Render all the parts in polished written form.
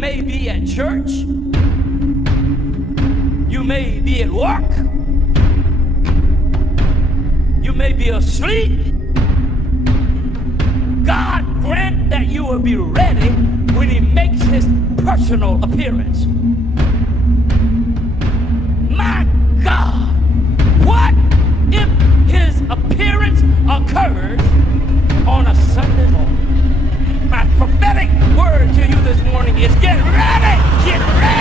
may be at church. You may be at work. You may be asleep. God grant that you will be ready when he makes his personal appearance. My God, what if his appearance occurs on a Sunday morning? My prophetic word to you this morning is get ready! Get ready!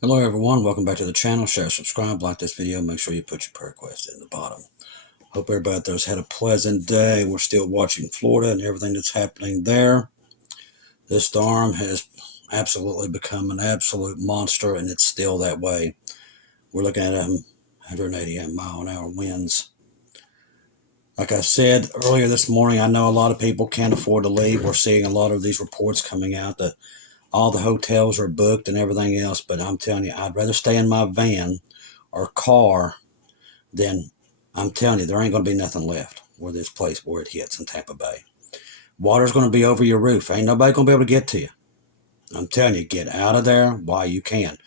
Hello everyone, welcome back to the channel. Share, subscribe, like this video, make sure you put your prayer request in the bottom. Hope everybody out there's had a pleasant day. We're still watching Florida and everything that's happening there. This storm has absolutely become an absolute monster, and it's still that way. We're looking at 188 mile an hour winds. Like I said earlier this morning, I know a lot of people can't afford to leave. We're seeing a lot of these reports coming out that all the hotels are booked and everything else, but I'm telling you, I'd rather stay in my van or car than, I'm telling you, there ain't going to be nothing left where this place, where it hits in Tampa Bay. Water's going to be over your roof. Ain't nobody going to be able to get to you. I'm telling you, get out of there while you can.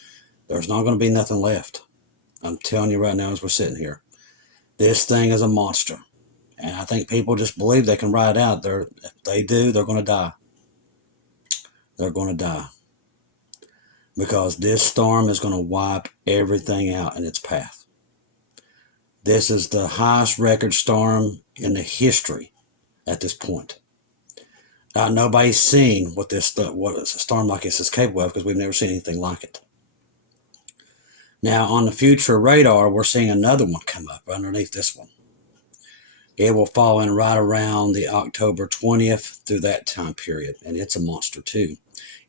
There's not going to be nothing left. I'm telling you right now as we're sitting here. This thing is a monster. And I think people just believe they can ride out. If they do, they're going to die. They're going to die, because this storm is going to wipe everything out in its path. This is the highest record storm in the history at this point. Nobody's seen what a storm like this is capable of, because we've never seen anything like it. Now, on the future radar, we're seeing another one come up underneath this one. It will fall in right around the October 20th through that time period, and it's a monster too,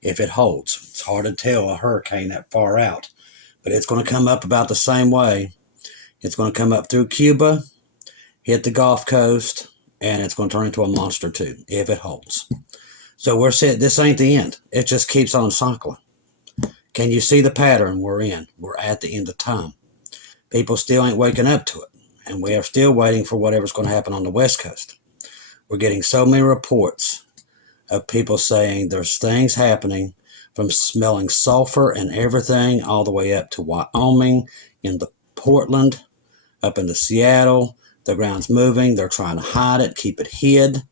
if it holds. It's hard to tell a hurricane that far out, but it's going to come up about the same way. It's going to come up through Cuba, hit the Gulf Coast, and it's going to turn into a monster too, if it holds. So we're saying this ain't the end. It just keeps on cycling. Can you see the pattern we're in? We're at the end of time. People still ain't waking up to it. And we are still waiting for whatever's going to happen on the West Coast. We're getting so many reports of people saying there's things happening, from smelling sulfur and everything all the way up to Wyoming, into Portland, up into Seattle. The ground's moving. They're trying to hide it, keep it hid.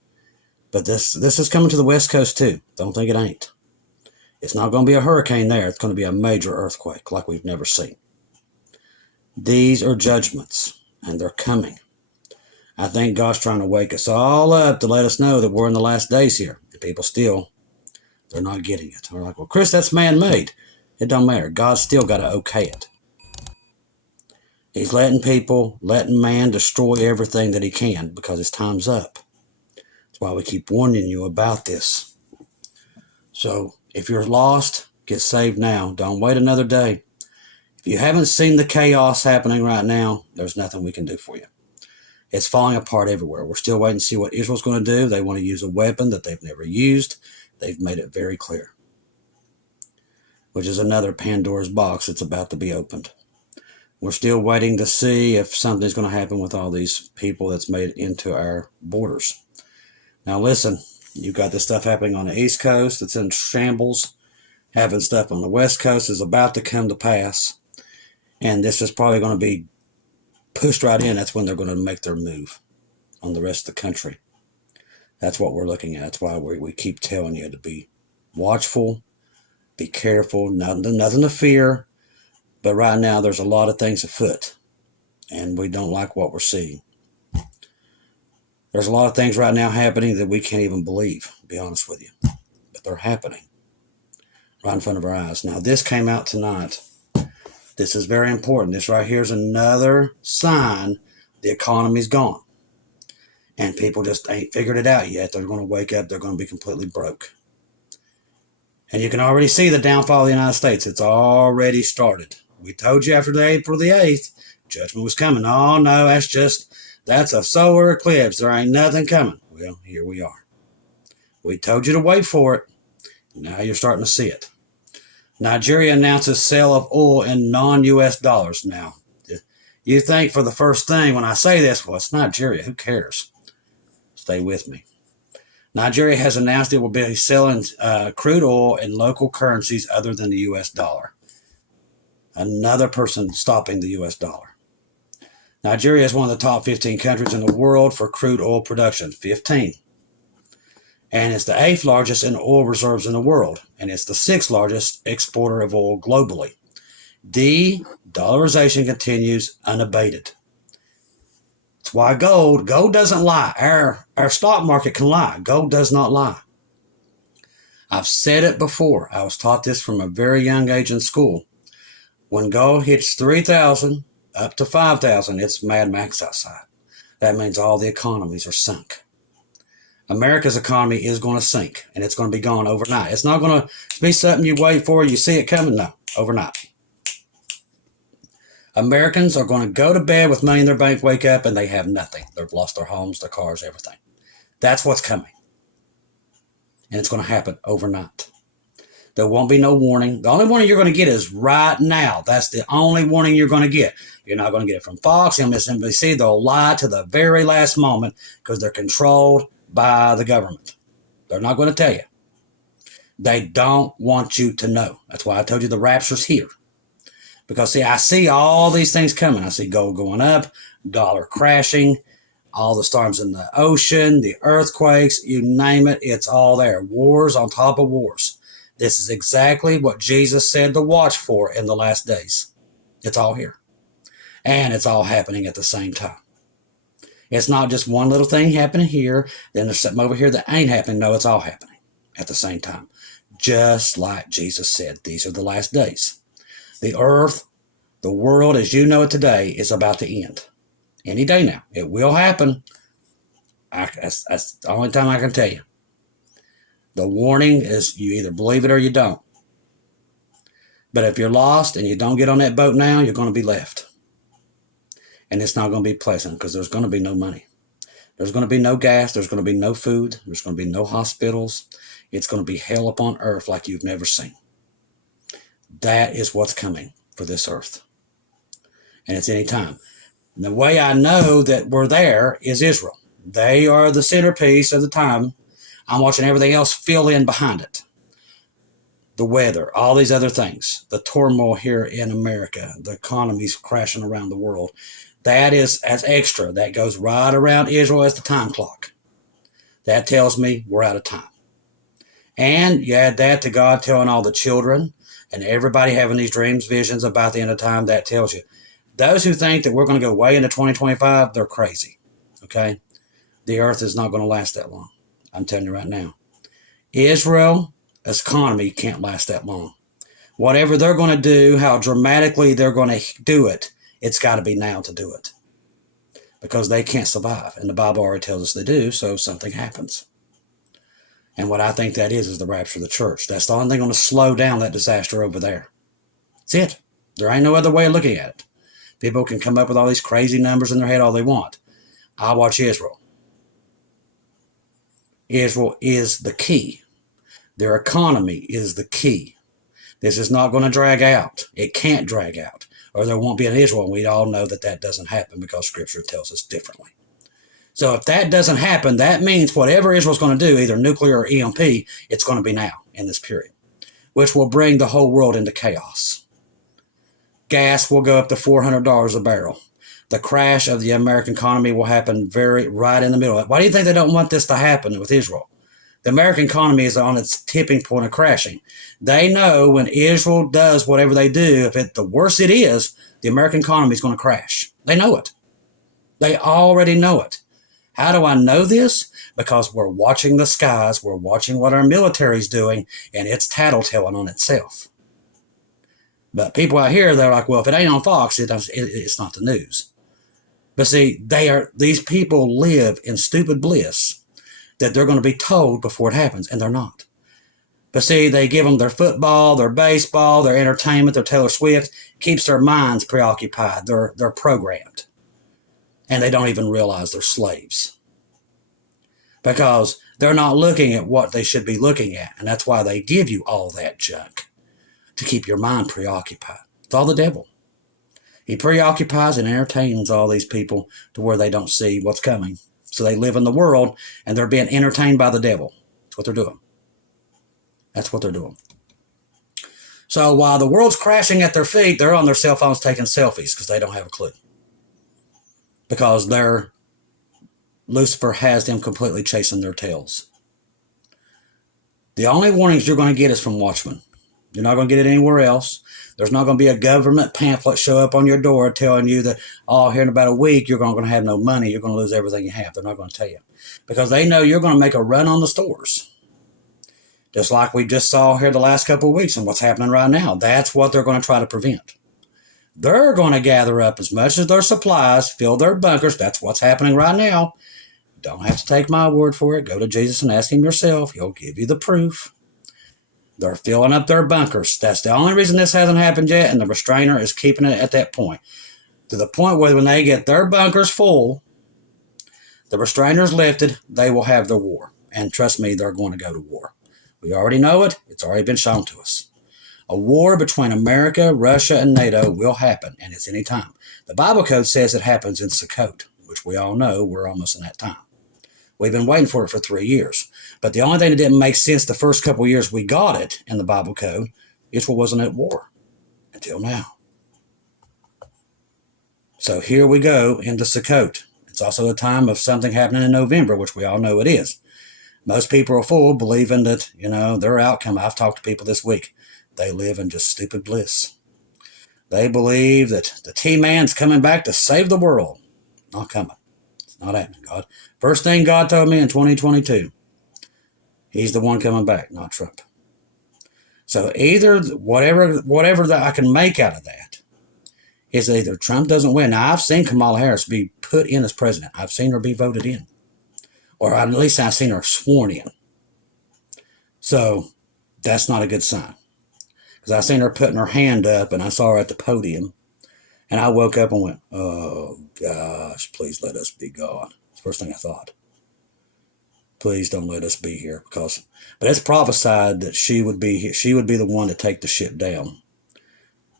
But this is coming to the West Coast too. Don't think it ain't. It's not going to be a hurricane there. It's going to be a major earthquake like we've never seen. These are judgments. And they're coming. I think God's trying to wake us all up to let us know that we're in the last days here. And people still, they're not getting it. They're like, well, Chris, that's man-made. It don't matter. God's still got to okay it. He's letting man destroy everything that he can, because his time's up. That's why we keep warning you about this. So if you're lost, get saved now. Don't wait another day. If you haven't seen the chaos happening right now, there's nothing we can do for you. It's falling apart everywhere. We're still waiting to see what Israel's going to do. They want to use a weapon that they've never used. They've made it very clear, which is another Pandora's box that's about to be opened. We're still waiting to see if something's going to happen with all these people that's made it into our borders. Now listen, you've got this stuff happening on the East Coast that's in shambles. Having stuff on the West Coast is about to come to pass. And this is probably going to be pushed right in. That's when they're going to make their move on the rest of the country. That's what we're looking at. That's why we keep telling you to be watchful, be careful, nothing to fear. But right now, there's a lot of things afoot, and we don't like what we're seeing. There's a lot of things right now happening that we can't even believe, to be honest with you. But they're happening right in front of our eyes. Now, this came out tonight. This is very important. This right here is another sign the economy's gone. And people just ain't figured it out yet. They're going to wake up. They're going to be completely broke. And you can already see the downfall of the United States. It's already started. We told you after the April the 8th, judgment was coming. Oh, no, that's a solar eclipse. There ain't nothing coming. Well, here we are. We told you to wait for it. Now you're starting to see it. Nigeria announces sale of oil in non-U.S. dollars now. You think for the first thing when I say this, well, it's Nigeria. Who cares? Stay with me. Nigeria has announced it will be selling crude oil in local currencies other than the U.S. dollar. Another person stopping the U.S. dollar. Nigeria is one of the top 15 countries in the world for crude oil production. 15. And it's the 8th largest in oil reserves in the world. And it's the 6th largest exporter of oil globally. De-dollarization continues unabated. It's why gold doesn't lie. Our stock market can lie. Gold does not lie. I've said it before. I was taught this from a very young age in school. When gold hits 3,000 up to 5,000, it's Mad Max outside. That means all the economies are sunk. America's economy is going to sink, and it's going to be gone overnight. It's not going to be something you wait for, you see it coming. No, overnight. Americans are going to go to bed with money in their bank, wake up, and they have nothing. They've lost their homes, their cars, everything. That's what's coming. And it's going to happen overnight. There won't be no warning. The only warning you're going to get is right now. That's the only warning you're going to get. You're not going to get it from Fox, MSNBC. They'll lie to the very last moment because they're controlled by the government. They're not going to tell you. They don't want you to know. That's why I told you the rapture's here. Because, see, I see all these things coming. I see gold going up, dollar crashing, all the storms in the ocean, the earthquakes, you name it, it's all there. Wars on top of wars. This is exactly what Jesus said to watch for in the last days. It's all here. And it's all happening at the same time. It's not just one little thing happening here, then there's something over here that ain't happening. No, it's all happening at the same time. Just like Jesus said, these are the last days. The earth, the world as you know it today, is about to end. Any day now. It will happen. That's the only time I can tell you. The warning is you either believe it or you don't. But if you're lost and you don't get on that boat now, you're going to be left. And it's not going to be pleasant because there's going to be no money. There's going to be no gas. There's going to be no food. There's going to be no hospitals. It's going to be hell upon earth like you've never seen. That is what's coming for this earth. And it's any time. And the way I know that we're there is Israel. They are the centerpiece of the time. I'm watching everything else fill in behind it. The weather, all these other things, the turmoil here in America, the economy's crashing around the world. That is as extra. That goes right around Israel as the time clock. That tells me we're out of time. And you add that to God telling all the children and everybody having these dreams, visions about the end of time, that tells you. Those who think that we're going to go way into 2025, they're crazy. Okay? The earth is not going to last that long. I'm telling you right now. Israel's economy can't last that long. Whatever they're going to do, how dramatically they're going to do it, it's got to be now to do it. Because they can't survive. And the Bible already tells us they do, so something happens. And what I think that is the rapture of the church. That's the only thing going to slow down that disaster over there. That's it. There ain't no other way of looking at it. People can come up with all these crazy numbers in their head all they want. I watch Israel. Israel is the key. Their economy is the key. This is not going to drag out. It can't drag out. Or there won't be an Israel. And we all know that that doesn't happen because Scripture tells us differently. So if that doesn't happen, that means whatever Israel's going to do, either nuclear or EMP, it's going to be now in this period, which will bring the whole world into chaos. Gas will go up to $400 a barrel. The crash of the American economy will happen right in the middle. Why do you think they don't want this to happen with Israel? The American economy is on its tipping point of crashing. They know when Israel does whatever they do, the worse it is, the American economy is going to crash. They know it. They already know it. How do I know this? Because we're watching the skies, we're watching what our military's doing, and it's tattletelling on itself. But people out here, they're like, well, if it ain't on Fox, it's not the news. But see, these people live in stupid bliss that they're going to be told before it happens, and they're not. But see, they give them their football, their baseball, their entertainment, their Taylor Swift. Keeps their minds preoccupied. They're programmed. And they don't even realize they're slaves. Because they're not looking at what they should be looking at. And that's why they give you all that junk. To keep your mind preoccupied. It's all the devil. He preoccupies and entertains all these people to where they don't see what's coming. So they live in the world and they're being entertained by the devil. That's what they're doing. That's what they're doing. So while the world's crashing at their feet, they're on their cell phones taking selfies because they don't have a clue. Because Lucifer has them completely chasing their tails. The only warnings you're going to get is from Watchmen. You're not going to get it anywhere else. There's not going to be a government pamphlet show up on your door telling you that, oh, here in about a week, you're going to have no money. You're going to lose everything you have. They're not going to tell you. Because they know you're going to make a run on the stores. Just like we just saw here the last couple of weeks and what's happening right now. That's what they're going to try to prevent. They're going to gather up as much as their supplies, fill their bunkers. That's what's happening right now. Don't have to take my word for it. Go to Jesus and ask him yourself. He'll give you the proof. They're filling up their bunkers. That's the only reason this hasn't happened yet, and the restrainer is keeping it at that point. To the point where when they get their bunkers full, the restrainer's lifted, they will have their war. And trust me, they're going to go to war. We already know it. It's already been shown to us. A war between America, Russia, and NATO will happen, and it's any time. The Bible code says it happens in Sukkot, which we all know we're almost in that time. We've been waiting for it for 3 years. But the only thing that didn't make sense the first couple of years we got it in the Bible code, Israel wasn't at war until now. So here we go into Sukkot. It's also a time of something happening in November, which we all know it is. Most people are fooled believing that, their outcome. I've talked to people this week. They live in just stupid bliss. They believe that the T-Man's coming back to save the world. Not coming. It's not happening, God. First thing God told me in 2022, he's the one coming back, not Trump. So either whatever that I can make out of that is either Trump doesn't win. Now, I've seen Kamala Harris be put in as president. I've seen her be voted in. Or at least I've seen her sworn in. So that's not a good sign. Because I seen her putting her hand up and I saw her at the podium. And I woke up and went, oh, gosh, please let us be God. It's the first thing I thought. Please don't let us be here. But it's prophesied that she would be the one to take the ship down.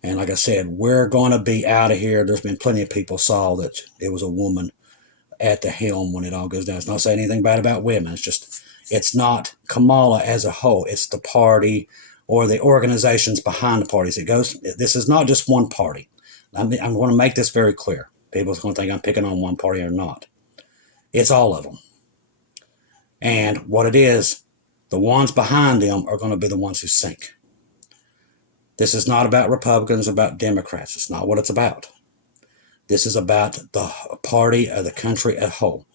And like I said, we're going to be out of here. There's been plenty of people saw that it was a woman at the helm when it all goes down. It's not saying anything bad about women. It's not Kamala as a whole. It's the party or the organizations behind the parties. This is not just one party. I'm going to make this very clear. People are going to think I'm picking on one party or not. It's all of them. And what it is, the ones behind them are going to be the ones who sink. This is not about Republicans, about Democrats. It's not what it's about. This is about the party of the country as a whole.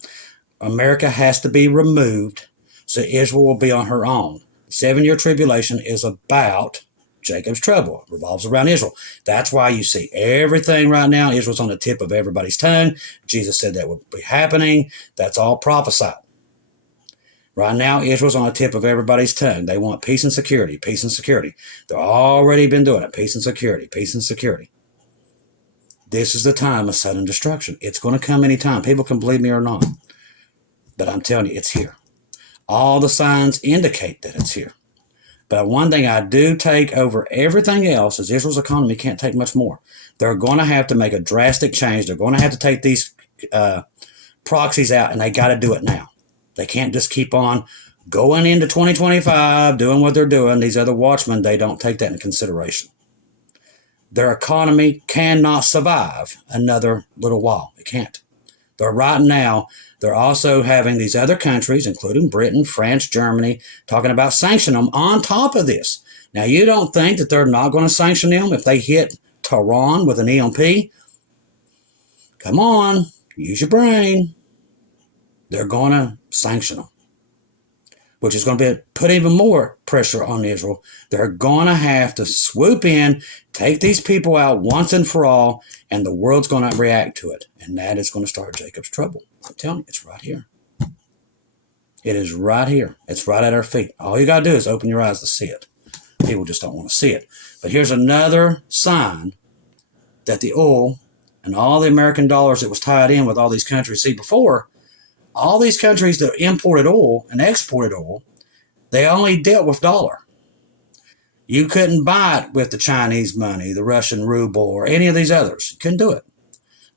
America has to be removed so Israel will be on her own. The 7-year tribulation is about Jacob's trouble. It revolves around Israel. That's why you see everything right now. Israel's on the tip of everybody's tongue. Jesus said that would be happening. That's all prophesied. Right now, Israel's on the tip of everybody's tongue. They want peace and security, peace and security. They've already been doing it. Peace and security, peace and security. This is the time of sudden destruction. It's going to come anytime. People can believe me or not. But I'm telling you, it's here. All the signs indicate that it's here. But one thing I do take over everything else is Israel's economy can't take much more. They're going to have to make a drastic change. They're going to have to take these proxies out, and they got to do it now. They can't just keep on going into 2025, doing what they're doing. These other watchmen, they don't take that into consideration. Their economy cannot survive another little while. It can't. Right now, they're also having these other countries, including Britain, France, Germany, talking about sanctioning them on top of this. Now, you don't think that they're not going to sanction them if they hit Tehran with an EMP? Come on, use your brain. They're going to sanction them, which is going to put even more pressure on Israel. They're going to have to swoop in, take these people out once and for all, and the world's going to react to it. And that is going to start Jacob's trouble. I'm telling you, it's right here. It is right here. It's right at our feet. All you got to do is open your eyes to see it. People just don't want to see it. But here's another sign that the oil and all the American dollars that was tied in with all these countries. See, before, all these countries that imported oil and exported oil, they only dealt with dollar. You couldn't buy it with the Chinese money, the Russian ruble, or any of these others. You couldn't do it.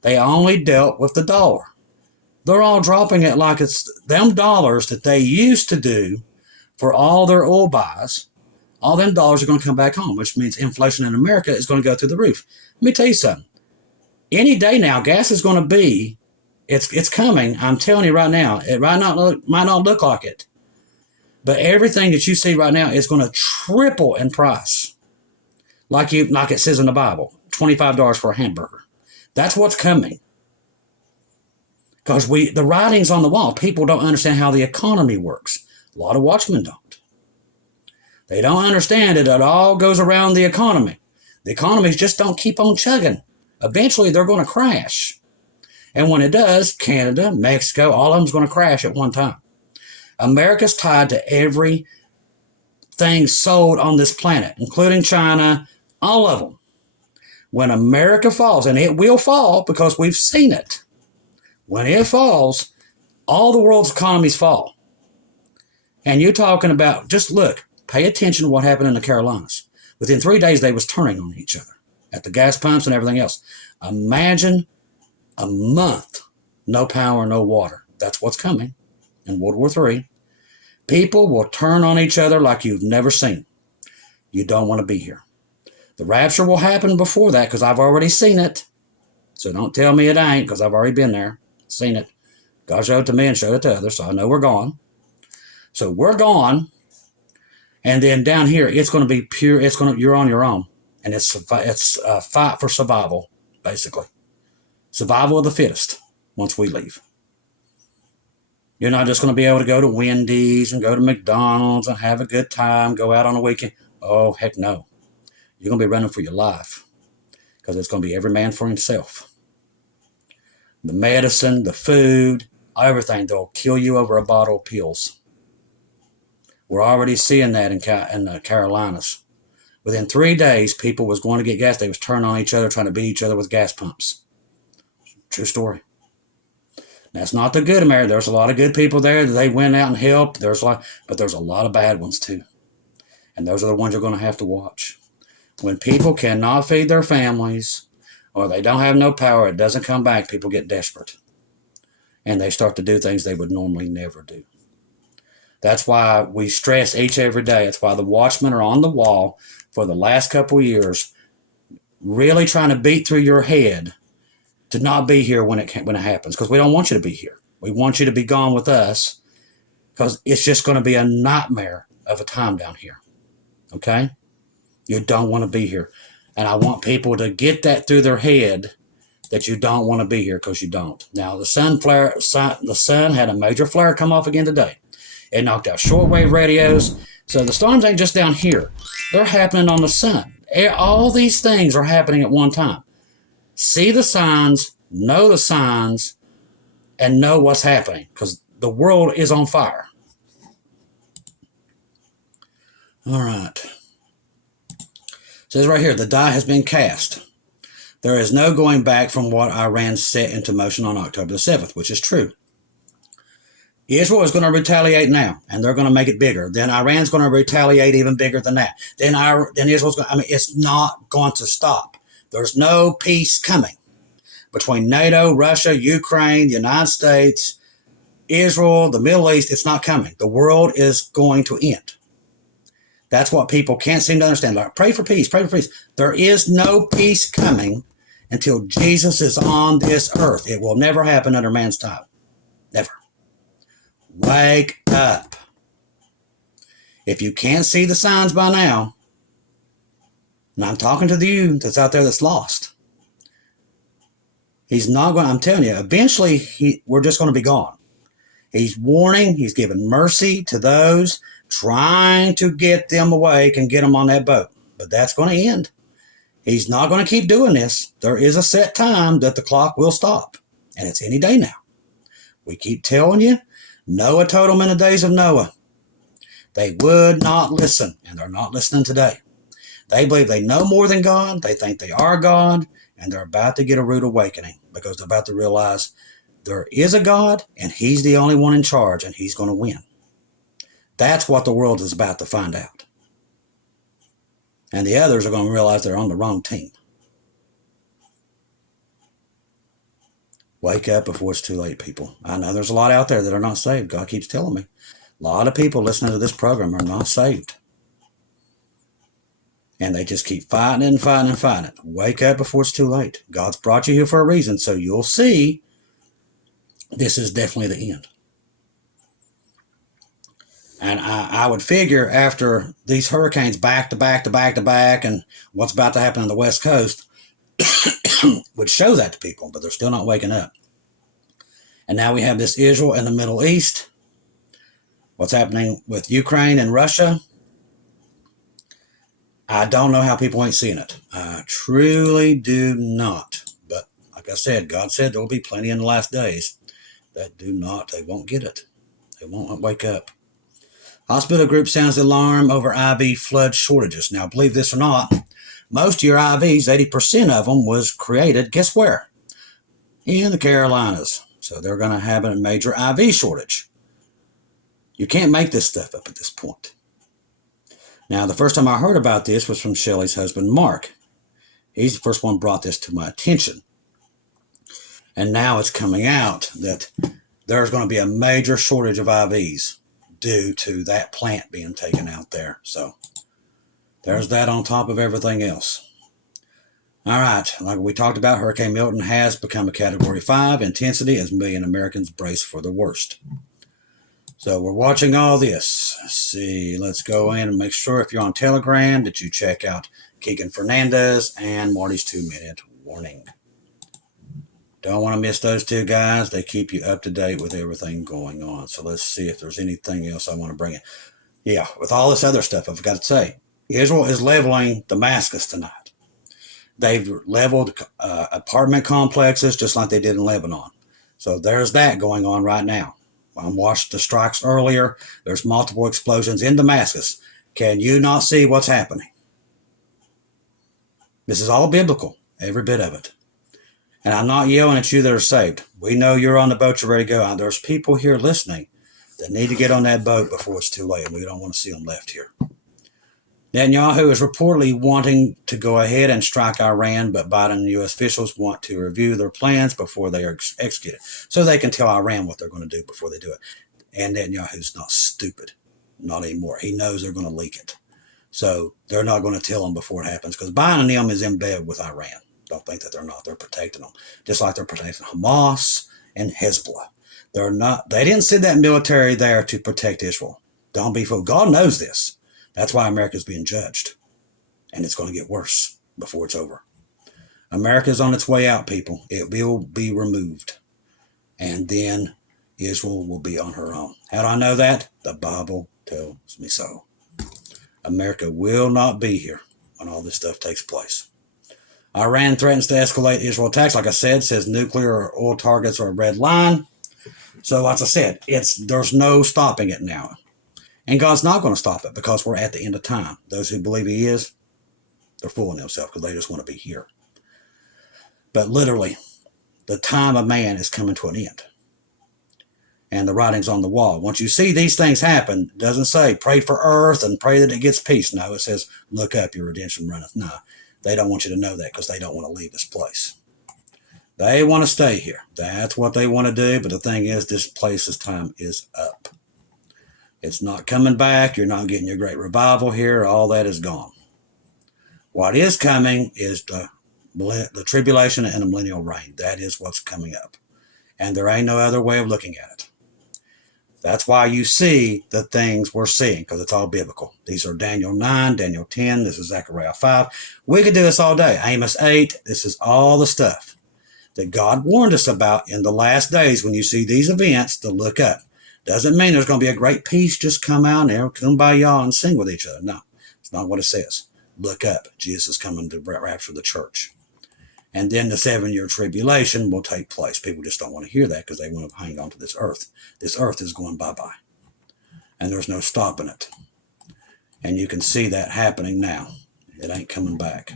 They only dealt with the dollar. They're all dropping it like it's them dollars that they used to do for all their oil buys. All them dollars are going to come back home, which means inflation in America is going to go through the roof. Let me tell you something. Any day now, gas is going to be, it's coming. I'm telling you right now, it might not look like it. But everything that you see right now is going to triple in price. Like it says in the Bible, $25 for a hamburger. That's what's coming. Because the writing's on the wall. People don't understand how the economy works. A lot of watchmen don't. They don't understand it. It all goes around the economy. The economies just don't keep on chugging. Eventually, they're going to crash. And when it does, Canada, Mexico, all of them's going to crash at one time. America's tied to everything sold on this planet, including China, all of them. When America falls, and it will fall because we've seen it, when it falls, all the world's economies fall. And you're talking about, just look, pay attention to what happened in the Carolinas. Within 3 days, they was turning on each other at the gas pumps and everything else. Imagine a month, no power, no water. That's what's coming in World War III. People will turn on each other like you've never seen. You don't want to be here. The rapture will happen before that because I've already seen it. So don't tell me it ain't because I've already been there, seen it. God showed it to me and showed it to others, so I know we're gone. So we're gone. And then down here, it's going to be pure. You're on your own. And it's a fight for survival, basically. Survival of the fittest once we leave. You're not just going to be able to go to Wendy's and go to McDonald's and have a good time, go out on a weekend. Oh, heck no. You're going to be running for your life because it's going to be every man for himself. The medicine, the food, everything, they'll kill you over a bottle of pills. We're already seeing that in the Carolinas. Within 3 days, people was going to get gas. They was turning on each other, trying to beat each other with gas pumps. True story. That's not the good America. There's a lot of good people there that they went out and helped. But there's a lot of bad ones too. And those are the ones you're going to have to watch. When people cannot feed their families or they don't have no power, it doesn't come back, people get desperate. And they start to do things they would normally never do. That's why we stress each every day. It's why the watchmen are on the wall for the last couple of years, really trying to beat through your head to not be here when it happens, because we don't want you to be here. We want you to be gone with us because it's just going to be a nightmare of a time down here. Okay? You don't want to be here. And I want people to get that through their head that you don't want to be here because you don't. Now, the sun had a major flare come off again today. It knocked out shortwave radios. So the storms ain't just down here. They're happening on the sun. All these things are happening at one time. See the signs, know the signs, and know what's happening because the world is on fire. All right. It says right here, the die has been cast. There is no going back from what Iran set into motion on October the 7th, which is true. Israel is going to retaliate now, and they're going to make it bigger. Then Iran's going to retaliate even bigger than that. Then Israel's going to, it's not going to stop. There's no peace coming between NATO, Russia, Ukraine, the United States, Israel, the Middle East. It's not coming. The world is going to end. That's what people can't seem to understand. Like, pray for peace, pray for peace. There is no peace coming until Jesus is on this earth. It will never happen under man's time. Never. Wake up. If you can't see the signs by now, and I'm talking to you that's out there that's lost, he's not going, I'm telling you, eventually we're just going to be gone. He's warning, he's giving mercy to those trying to get them awake and get them on that boat. But that's going to end. He's not going to keep doing this. There is a set time that the clock will stop. And it's any day now. We keep telling you Noah told them in the days of Noah. They would not listen, and they're not listening today. They believe they know more than God. They think they are God, and they're about to get a rude awakening because they're about to realize there is a God, and he's the only one in charge, and he's going to win. That's what the world is about to find out. And the others are going to realize they're on the wrong team. Wake up before it's too late, people. I know there's a lot out there that are not saved. God keeps telling me. A lot of people listening to this program are not saved. And they just keep fighting and fighting and fighting. Wake up before it's too late. God's brought you here for a reason, so you'll see this is definitely the end. And I would figure after these hurricanes back to back to back to back and what's about to happen on the West Coast would show that to people, but they're still not waking up. And now we have this Israel and the Middle East. What's happening with Ukraine and Russia? I don't know how people ain't seeing it. I truly do not. But like I said, God said there will be plenty in the last days that do not. They won't get it. They won't wake up. Hospital group sounds the alarm over IV flood shortages. Now, believe this or not, most of your IVs, 80% of them was created, guess where? In the Carolinas. So they're going to have a major IV shortage. You can't make this stuff up at this point. Now, the first time I heard about this was from Shelley's husband, Mark. He's the first one brought this to my attention. And now it's coming out that there's going to be a major shortage of IVs due to that plant being taken out there. So there's that on top of everything else. All right, like we talked about, Hurricane Milton has become a Category 5 intensity as million Americans brace for the worst. So we're watching all this. Let's see, let's go in and make sure if you're on Telegram that you check out Keegan Fernandez and Marty's 2-minute warning. Don't want to miss those two guys. They keep you up to date with everything going on. So let's see if there's anything else I want to bring in. Yeah, with all this other stuff, I've got to say, Israel is leveling Damascus tonight. They've leveled apartment complexes just like they did in Lebanon. So there's that going on right now. I watched the strikes earlier. There's multiple explosions in Damascus. Can you not see what's happening? This is all biblical, every bit of it. And I'm not yelling at you that are saved. We know you're on the boat, you're ready to go. There's people here listening that need to get on that boat before it's too late. We don't want to see them left here. Netanyahu is reportedly wanting to go ahead and strike Iran, but Biden and U.S. officials want to review their plans before they are executed, so they can tell Iran what they're going to do before they do it. And Netanyahu's not stupid, not anymore. He knows they're going to leak it. So they're not going to tell them before it happens, because Biden and them is in bed with Iran. Don't think that they're not. They're protecting them, just like they're protecting Hamas and Hezbollah. They're not. They didn't send that military there to protect Israel. Don't be fooled. God knows this. That's why America's being judged, and it's going to get worse before it's over. America's on its way out, people. It will be removed, and then Israel will be on her own. How do I know that? The Bible tells me so. America will not be here when all this stuff takes place. Iran threatens to escalate Israel attacks. Like I said, says nuclear or oil targets are a red line. So, like I said, there's no stopping it now. And God's not going to stop it because we're at the end of time. Those who believe he is, they're fooling themselves because they just want to be here. But literally, the time of man is coming to an end. And the writing's on the wall. Once you see these things happen, it doesn't say pray for earth and pray that it gets peace. No, it says look up, your redemption runneth nigh. They don't want you to know that because they don't want to leave this place. They want to stay here. That's what they want to do. But the thing is, this place's time is up. It's not coming back. You're not getting your great revival here. All that is gone. What is coming is the tribulation and the millennial reign. That is what's coming up. And there ain't no other way of looking at it. That's why you see the things we're seeing, because it's all biblical. These are Daniel 9, Daniel 10, this is Zechariah 5. We could do this all day. Amos 8, this is all the stuff that God warned us about in the last days. When you see these events, to look up. Doesn't mean there's going to be a great peace just come out there, kumbaya, and sing with each other. No, it's not what it says. Look up. Jesus is coming to rapture the church. And then the 7-year tribulation will take place. People just don't want to hear that because they want to hang on to this earth. This earth is going bye-bye. And there's no stopping it. And you can see that happening now. It ain't coming back.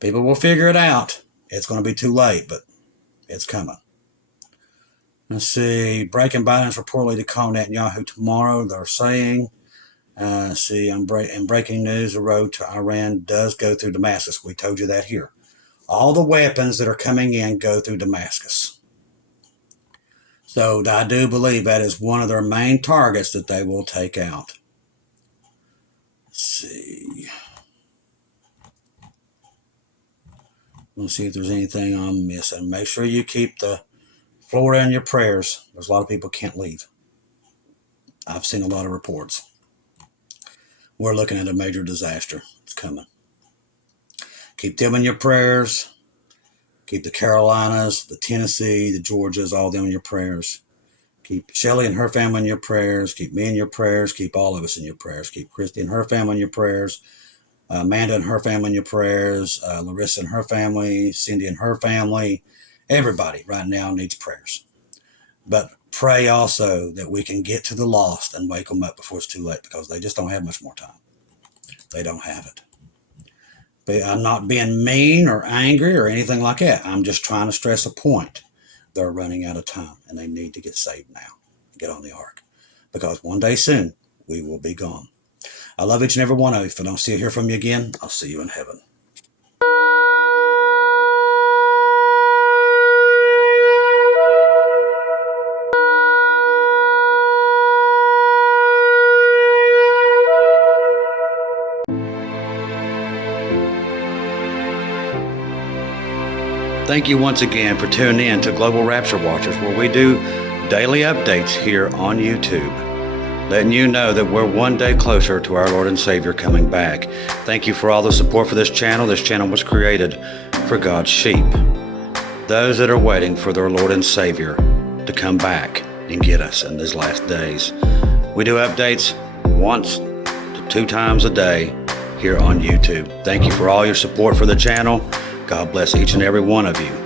People will figure it out. It's going to be too late, but it's coming. Let's see. Breaking Biden's reportedly to call Netanyahu tomorrow. They're saying. In breaking news, the road to Iran does go through Damascus. We told you that here. All the weapons that are coming in go through Damascus. So I do believe that is one of their main targets that they will take out. Let's see. Let's see if there's anything I'm missing. Make sure you keep the Florida in your prayers. There's a lot of people can't leave. I've seen a lot of reports. We're looking at a major disaster. It's coming. Keep them in your prayers. Keep the Carolinas, the Tennessee, the Georgias, all them in your prayers. Keep Shelley and her family in your prayers. Keep me in your prayers. Keep all of us in your prayers. Keep Christy and her family in your prayers. Amanda and her family in your prayers. Larissa and her family. Cindy and her family. Everybody right now needs prayers. But pray also that we can get to the lost and wake them up before it's too late, because they just don't have much more time. They don't have it. But I'm not being mean or angry or anything like that. I'm just trying to stress a point. They're running out of time, and they need to get saved now. Get on the ark. Because one day soon, we will be gone. I love each and every one of you. If I don't see or hear from you again, I'll see you in heaven. Thank you once again for tuning in to Global Rapture Watchers, where we do daily updates here on YouTube, letting you know that we're one day closer to our Lord and Savior coming back. Thank you for all the support for this channel. This channel was created for God's sheep, those that are waiting for their Lord and Savior to come back and get us in these last days. We do updates once to 2 times a day here on YouTube. Thank you for all your support for the channel. God bless each and every one of you.